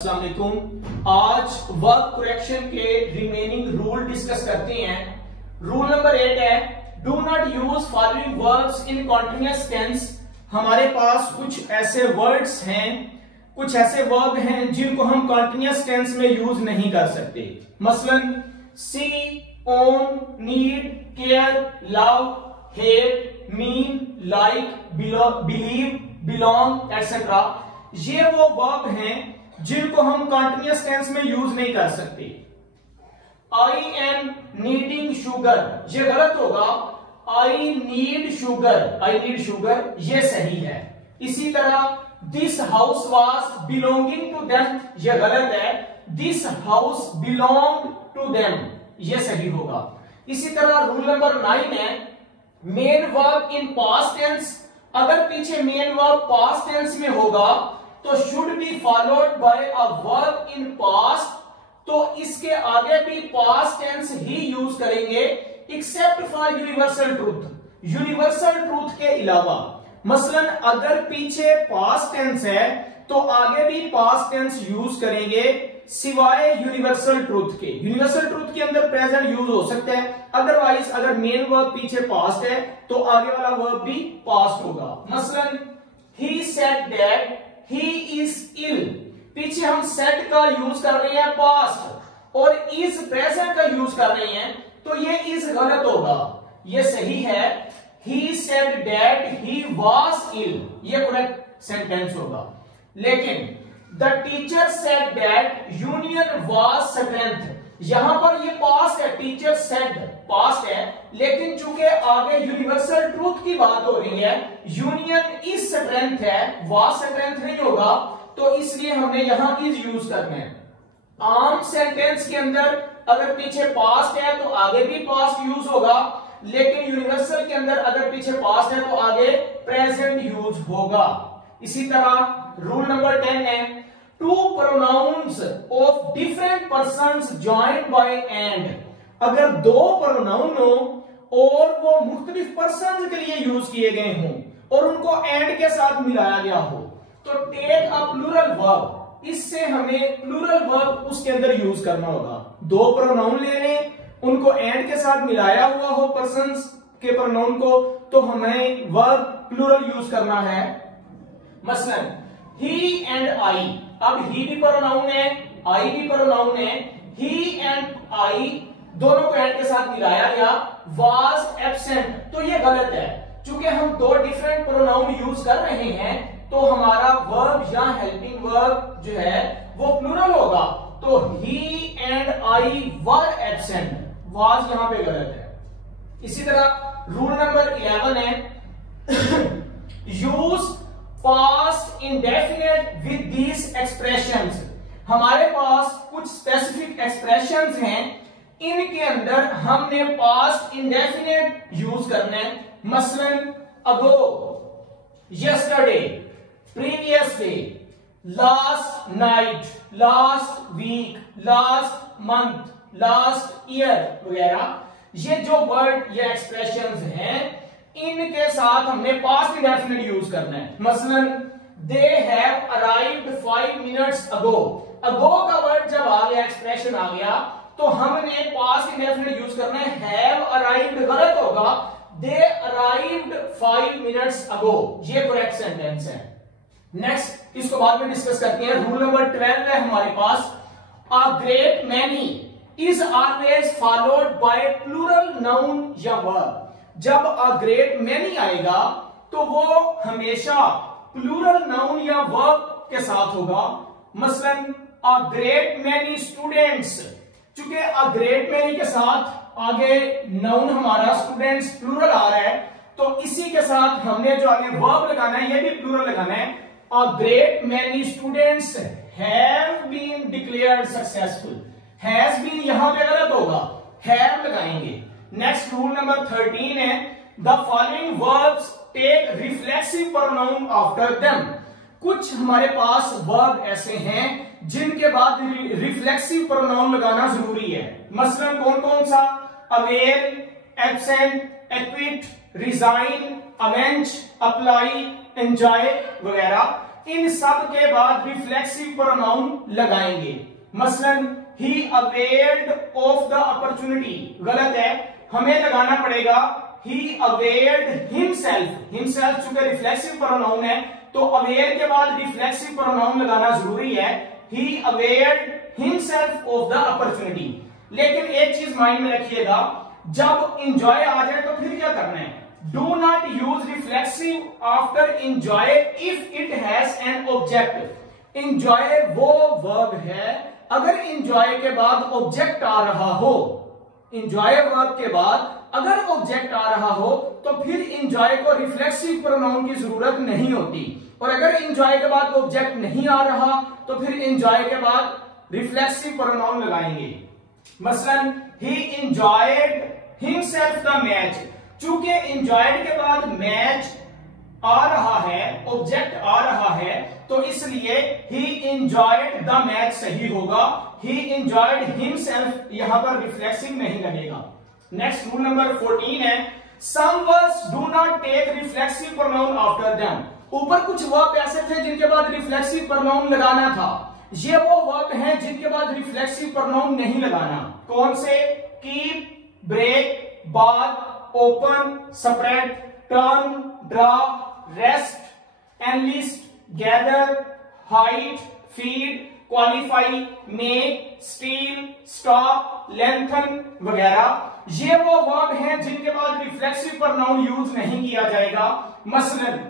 अस्सलाम वालेकुम। आज वर्ब करेक्शन के रिमेनिंग रूल डिस्कस करते हैं। रूल नंबर 8 है do not use following verbs in continuous tense. हमारे पास कुछ ऐसे वर्ड्स हैं, कुछ ऐसे वर्ब हैं जिनको हम कॉन्टिन्यूअस टेंस में यूज नहीं कर सकते। मसलन see, own, need, care, love, hate, mean, like, believe, belong etcetera. ये वो वर्ब हैं जिनको हम कॉन्टिन्यूअस टेंस में यूज नहीं कर सकते। आई एम नीडिंग शुगर, ये गलत होगा। I need sugar, I need sugar, ये सही है। इसी तरह this house was belonging to them, ये गलत है। This house belong to them, ये सही होगा। इसी तरह रूल नंबर 9 है main verb in past tense. अगर पीछे मेन वर्ब पास्ट टेंस में होगा तो should be followed by a verb in past, तो इसके आगे भी पास्ट टेंस ही यूज करेंगे except for universal truth, universal truth के अलावा। मसलन अगर पीछे पास्ट टेंस है तो आगे भी पास्ट टेंस यूज करेंगे सिवाय यूनिवर्सल ट्रूथ के। यूनिवर्सल ट्रूथ के अंदर प्रेजेंट यूज हो सकता है, अदरवाइज अगर मेन वर्ब पीछे पास्ट है तो आगे वाला वर्ब भी पास्ट होगा। मसलन he said that he is ill, पीछे हम सेड का यूज कर रहे हैं पास्ट और इज प्रेजेंट का यूज कर रहे हैं, तो ये इज गलत होगा। ये सही है he said that he was ill, ये करेक्ट सेंटेंस होगा। लेकिन the teacher said that union was strength, यहां पर ये पास्ट है, टीचर सेड पास्ट है, लेकिन चूंकि आगे यूनिवर्सल ट्रूथ की बात हो रही है, यूनियन इज स्ट्रेंथ है, वाज स्ट्रेंथ नहीं होगा, तो इसलिए हमने यहां इज यूज करना है। आम सेंटेंस के अंदर अगर पीछे पास्ट है तो आगे भी पास्ट यूज होगा, लेकिन यूनिवर्सल के अंदर अगर पीछे पास्ट है तो आगे प्रेजेंट यूज होगा। इसी तरह रूल नंबर 10 है two pronouns of different persons joined by and. अगर दो प्रोनाउन हो और वो मुख्तलिफ पर्सन्स के लिए यूज किए गए हों और उनको एंड के साथ मिलाया गया हो तो टेक अ प्लूरल वर्ब, इससे हमें प्लूरल वर्ब उसके अंदर यूज करना होगा। दो प्रोनाउन ले लें, उनको एंड के साथ मिलाया हुआ हो पर्सन्स के प्रोनाउन को, तो हमें वर्ब प्लूरल यूज करना है। मसलन ही एंड आई, अब ही भी प्रोनाउन है, आई भी प्रोनाउन है, ही एंड आई दोनों को एंड के साथ मिलाया गया, वाज एब्सेंट, तो ये गलत है। चूंकि हम दो डिफरेंट प्रोनाउन यूज कर रहे हैं तो हमारा वर्ब या हेल्पिंग वर्ब जो है वो प्लूरल होगा, तो he and I were absent, was यहां पे गलत है। इसी तरह रूल नंबर 11 है use past indefinite with these expressions. हमारे पास कुछ स्पेसिफिक एक्सप्रेशंस हैं, इनके अंदर हमने पास्ट इंडेफिनिट यूज करना है। मसलन ago, yesterday, previous day, last night, last week, last month, last year वगैरह। ये जो वर्ड या एक्सप्रेशंस हैं इनके साथ हमने पास्ट इंडेफिनिट यूज करना है। मसलन they have arrived 5 minutes ago, ago का वर्ड जब आ गया, एक्सप्रेशन आ गया, तो हमने पास्ट इंडेफिनिट यूज करना है। हैव अराइव्ड गलत होगा, दे अराइव्ड 5 मिनट्स अगो, ये करेक्ट सेंटेंस है। नेक्स्ट इसको बाद में डिस्कस करते हैं। रूल नंबर 12 है हमारे पास a great many is always followed by plural noun या वर्ब। जब अ ग्रेट मैनी आएगा तो वो हमेशा प्लूरल नाउन या वर्ब के साथ होगा। मसलन अ ग्रेट मैनी स्टूडेंट्स, चूंकि अ ग्रेट मैनी के साथ आगे नाउन हमारा स्टूडेंट्स प्लूरल आ रहा है, तो इसी के साथ हमने जो आगे वर्ब लगाना है ये भी प्लूरल लगाना है। A great many students have been declared successful, has been यहां पे गलत होगा, हैव लगाएंगे। नेक्स्ट रूल नंबर 13 है the following verbs take reflexive pronoun after them. कुछ हमारे पास वर्ब ऐसे हैं जिनके बाद रिफ्लेक्सिव प्रोनाउन लगाना जरूरी है। मसलन कौन कौन सा? Aware, absent, equity, resign, avenge, apply, enjoy वगैरह। इन सब के बाद रिफ्लेक्सिव प्रोनाउन लगाएंगे। मसलन ही अवेयर्ड ऑफ द अपॉर्चुनिटी, गलत है, हमें लगाना पड़ेगा ही अवेयर्ड हिमसेल्फ। हिमसेल्फ चूंकि रिफ्लेक्सिव प्रोनाउन है तो अवेयर के बाद रिफ्लेक्सिव प्रोनाउन लगाना जरूरी है। He availed himself of the opportunity. लेकिन एक चीज माइंड में रखिएगा, जब इंजॉय आ जाए तो फिर क्या करना है? Do not use reflexive after enjoy if it has an object. Enjoy वो वर्ब है अगर इंजॉय के बाद ऑब्जेक्ट आ रहा हो, इंजॉय वर्ब के बाद अगर ऑब्जेक्ट आ रहा हो तो फिर इंजॉय को रिफ्लेक्सिव प्रोनाउन की जरूरत नहीं होती। और अगर इंजॉय के बाद ऑब्जेक्ट नहीं आ रहा तो फिर इंजॉय के बाद रिफ्लेक्सिव प्रोनाउन लगाएंगे। मसलन ही इंजॉयड हिमसेल्फ द मैच। चूंकि इंजॉयड के बाद मैच आ रहा है, ऑब्जेक्ट आ रहा है, तो इसलिए ही इंजॉयड द मैच सही होगा। ही इंजॉयड हिमसेल्फ यहां पर रिफ्लेक्सिव नहीं लगेगा। नेक्स्ट रूल नंबर 14 है some words do not take reflexive pronoun after them. ऊपर कुछ वर्ब ऐसे थे जिनके बाद रिफ्लेक्सिव प्रोनाउन लगाना था, ये वो वर्ब हैं जिनके बाद रिफ्लेक्सिव प्रोनाउन नहीं लगाना। कौन से? Keep, break, bath, open, spread, turn, draw, rest, enlist, gather, hide, feed, qualify, make, steal, stop, lengthen वगैरह। ये वो वर्ब हैं जिनके बाद रिफ्लेक्सिव प्रोनाउन यूज नहीं किया जाएगा। मसलन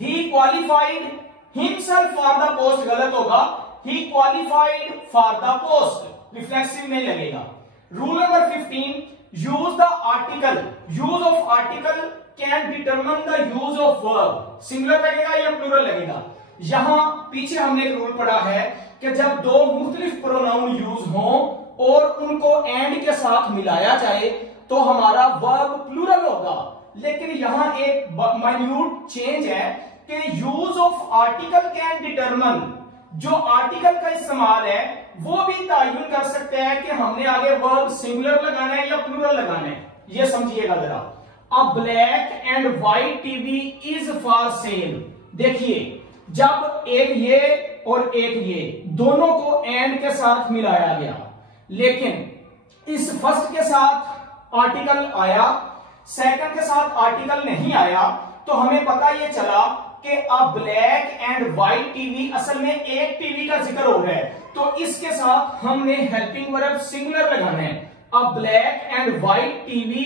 he qualified himself for the post, गलत होगा, he qualified for the post, reflexive नहीं लगेगा। Rule number 15 use the article. Use of article can determine the use of verb. Singular लगेगा या प्लूरल लगेगा? यहां पीछे हमने एक रूल पढ़ा है कि जब दो मुख्तलिफ प्रोनाउन यूज हों और उनको एंड के साथ मिलाया जाए तो हमारा वर्ब प्लूरल होगा। लेकिन यहां एक माइन्यूट चेंज है कि use of article can determine, जो आर्टिकल का इस्तेमाल है वो भी तयन कर सकते हैं कि हमने आगे वर्ब सिंगुलर लगाना है या प्लूरल लगाना है। ये समझिएगा जरा। अ black and white TV is for sale. देखिए जब एक ये और एक ये दोनों को एंड के साथ मिलाया गया, लेकिन इस फर्स्ट के साथ आर्टिकल आया, सेकंड के साथ आर्टिकल नहीं आया, तो हमें पता ये चला कि अ ब्लैक एंड व्हाइट टीवी असल में एक टीवी का जिक्र हो रहा है, तो इसके साथ हमने हेल्पिंग वर्ब सिंगुलर लगाना है। अ black and white TV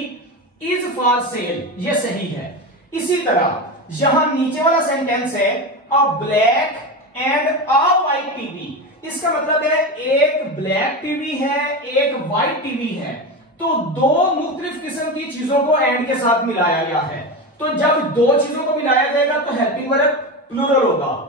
is for sale, ये सही है। इसी तरह यहां नीचे वाला सेंटेंस है अ black and a white TV. इसका मतलब है एक ब्लैक टीवी है, एक व्हाइट टीवी है, तो दो मुख्तलिफ किस्म की चीजों को एंड के साथ मिलाया गया है। तो जब दो चीजों को मिलाया जाएगा तो हेल्पिंग वर्ब प्लूरल होगा।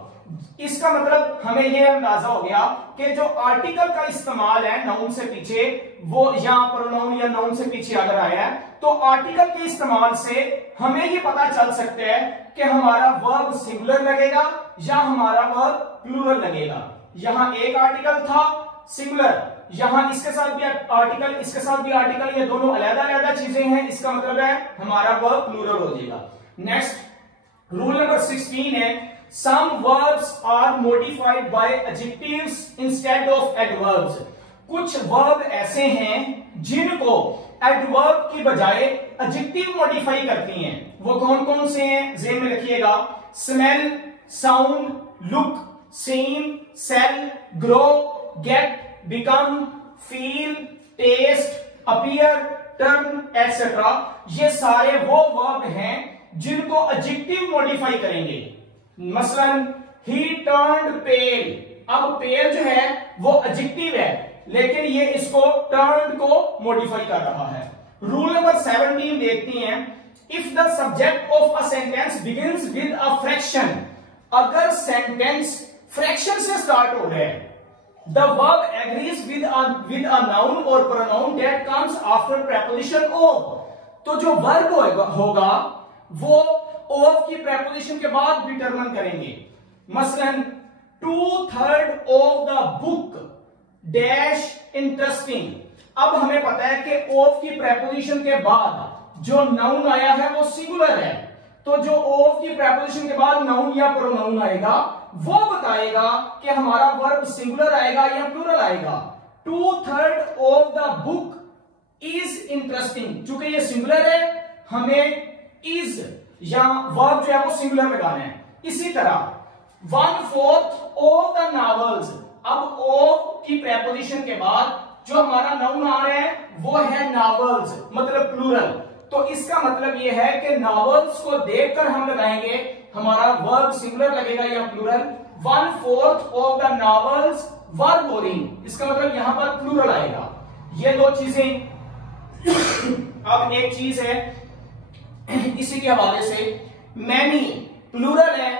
इसका मतलब हमें यह अंदाजा हो गया कि जो आर्टिकल का इस्तेमाल है नाउन से पीछे, वो यहां प्रोनाउन या नाउन से पीछे अगर आया है तो आर्टिकल के इस्तेमाल से हमें ये पता चल सकता है कि हमारा वर्ब सिंगुलर लगेगा या हमारा वर्ब प्लूरल लगेगा। यहां एक आर्टिकल था सिंगुलर, यहां इसके साथ भी आर्टिकल, इसके साथ भी आर्टिकल, ये दोनों अलग-अलग चीजें हैं, इसका मतलब है हमारा वर्ब प्लूरल हो जाएगा। नेक्स्ट रूल नंबर 16 है some verbs are modified by adjectives instead of adverbs. कुछ वर्ब ऐसे हैं जिनको एडवर्ब की बजाय एडजेक्टिव मॉडिफाई करती हैं। वो कौन कौन से हैं ज़हन में रखिएगा। Smell, sound, look, seem, sell, grow, get, become, feel, taste, appear, turn et cetera. ये सारे वो वर्ब हैं जिनको एडजेक्टिव मॉडिफाई करेंगे। मसलन ही टर्न्ड पेल, अब पेल जो है वो एडजेक्टिव है लेकिन ये इसको टर्न्ड को मॉडिफाई कर रहा है। रूल नंबर 17 देखते हैं if the subject of a sentence begins with a fraction. अगर सेंटेंस फ्रैक्शन से स्टार्ट हो रहा है, the verb agrees with a noun और pronoun that comes after preposition of, तो जो वर्ब होगा वो ऑफ की प्रेपोजिशन के बाद डिटरमिन करेंगे। मसलन 2/3 of the book dash interesting. अब हमें पता है कि ऑफ की प्रेपोजिशन के बाद जो नाउन आया है वो सिंगुलर है, तो जो ऑफ की प्रेपोजिशन के बाद नाउन या प्रोनाउन आएगा वो बताएगा कि हमारा वर्ब सिंगुलर आएगा या प्लूरल आएगा। 2/3 of the book is interesting, चूंकि ये सिंगुलर है हमें इज या वर्ब जो है वो सिंगुलर लगाना है। इसी तरह 1/4 ऑफ द नॉवेल्स, अब ऑफ की प्रेपोजिशन के बाद जो हमारा नाउन आ रहा है वो है नॉवेल्स, मतलब प्लूरल। तो इसका मतलब ये है कि नॉवेल्स को देखकर हम लगाएंगे हमारा वर्ब सिंगुलर लगेगा या plural. 1/4 of the novels were boring, इसका मतलब यहां पर प्लूरल आएगा। ये दो चीजें। अब एक चीज है इसी के हवाले से, मैनी प्लूरल है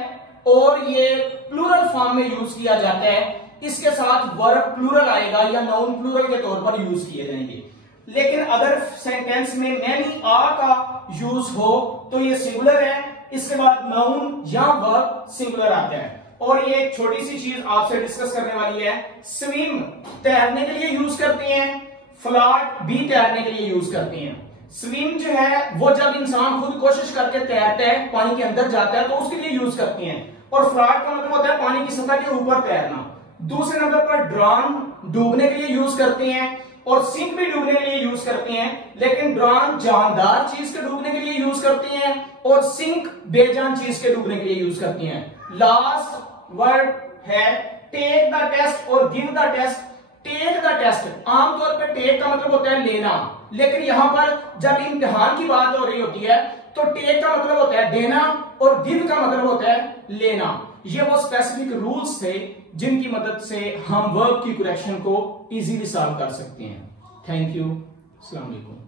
और ये प्लूरल फॉर्म में यूज किया जाता है, इसके साथ वर्ब प्लूरल आएगा या नाउन प्लूरल के तौर पर यूज किए जाएंगे। लेकिन अगर सेंटेंस में मैनी आ का यूज हो तो ये सिंगुलर है, इसके बाद नाउन या वर्ब सिंगुलर आता है। और ये एक छोटी सी चीज आपसे डिस्कस करने वाली है, स्विम तैरने के लिए यूज करते हैं, फ्लाट भी तैरने के लिए यूज करते हैं। स्विम जो है वो जब इंसान खुद कोशिश करके तैरता है, पानी के अंदर जाता है, तो उसके लिए यूज करते हैं। और फ्लाट का मतलब होता है पानी की सतह के ऊपर तैरना। दूसरे नंबर पर ड्रॉन डूबने के लिए यूज करते हैं और सिंक भी डूबने के लिए यूज करते हैं, लेकिन ड्रॉन जानदार चीज के डूबने के लिए यूज करते हैं और सिंक बेजान चीज के डूबने के लिए यूज करते हैं। लास्ट वर्ड है टेक द टेस्ट और give the test. Take the test, आमतौर पर टेक का मतलब होता है लेना, लेकिन यहां पर जब इम्तिहान की बात हो रही होती है तो टेक का मतलब होता है देना और गिव का मतलब होता है लेना। ये वो स्पेसिफिक रूल्स थे जिनकी मदद से हम वर्ब की करेक्शन को इजीली सॉल्व कर सकते हैं। थैंक यू, अस्सलाम वालेकुम।